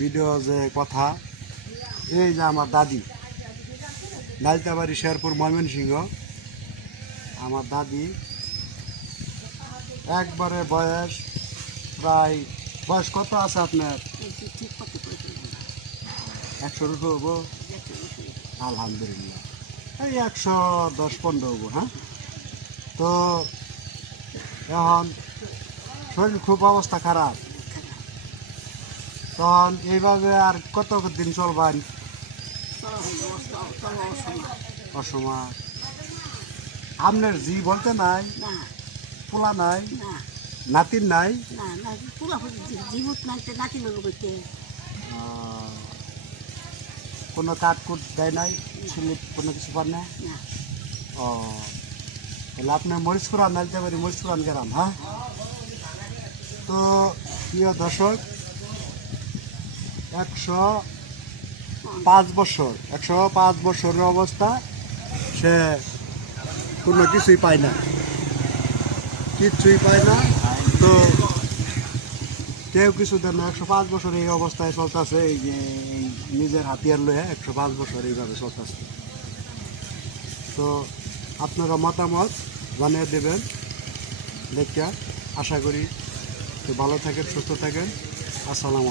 Video যে কথা, এই যে আমার দাদি, নালতাবাড়ি শেরপুর ময়মনসিংহ। আমার দাদি একবারে বয়স প্রায়, বয়স কত আছে আপনার? 100 হবো। আলহামদুলিল্লাহ, এই 110-15 হবো। হ্যাঁ, তো এখন শরীর খুব অবস্থা খারাপ। তখন এইভাবে আর কত দিন চলবেন? অসময়। আপনার জি বলতে নাই, পোলা নাই, নাতির নাই? কোনো কাঠকুট দেয় নাই, স্লিপ কোনো কিছু পান না? ও, তাহলে আপনার মরিচপুরান নাইতে পারি, মরিচপুরান গেলাম। হ্যাঁ, তো প্রিয় দর্শক, 105 বছর, 105 বছরের অবস্থা, সে কোনো কিছুই পায় না, কিচ্ছুই পায় না। তো কেউ কিছু দেন না, 105 বছর এই অবস্থায় চলতেছে। এই যে এই নিজের হাতিয়ার লয়ে 105 বছর এইভাবে চলতেছে। তো আপনারা মতামত জানিয়ে দেবেন, দেখে আশা করি তো ভালো থাকেন, সুস্থ থাকেন। আসসালামু আলাইকুম।